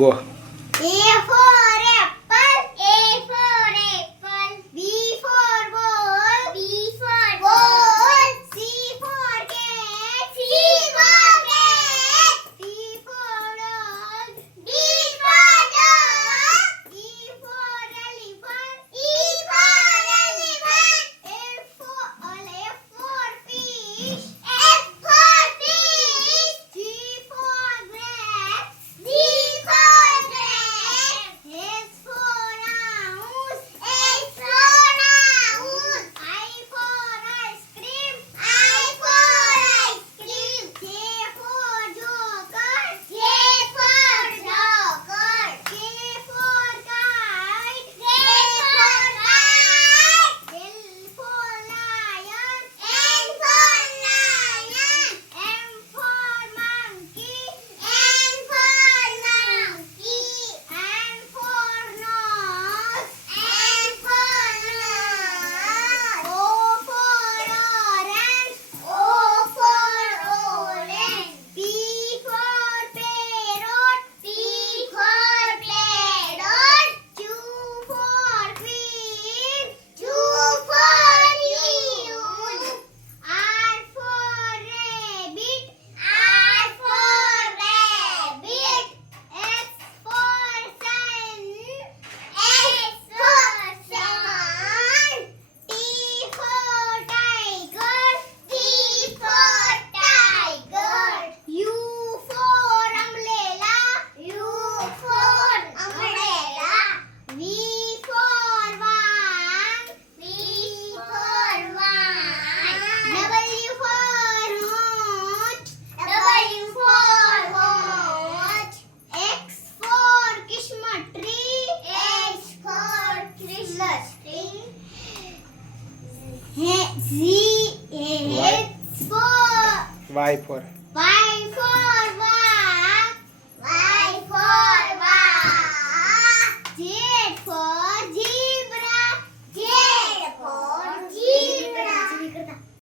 Go. A for apple. A for apple. B for ball. B for ball. C for cat. C for cat. D for dog. D for dog. E for elephant. E for elephant. F for fish. F for fish. G for grapes. G for grapes. H for house. H for house. I for ice cream. I for ice cream. J for joker. J for joker. K for kite. K for kite. L for lion. L for lion. M for monkey. M for monkey. N for nose. N for nose. O for orange. O for orange. P for parrot. P for parrot. Q for queen. Q for queen. R for rabbit. R for rabbit. S for sun. S for sun. T for tiger. T for tiger. U for umbrella. U for umbrella. V for van. V for van. W for watch. W for watch. X for Christmas tree. X for Christmas tree. Z H for Y for Y for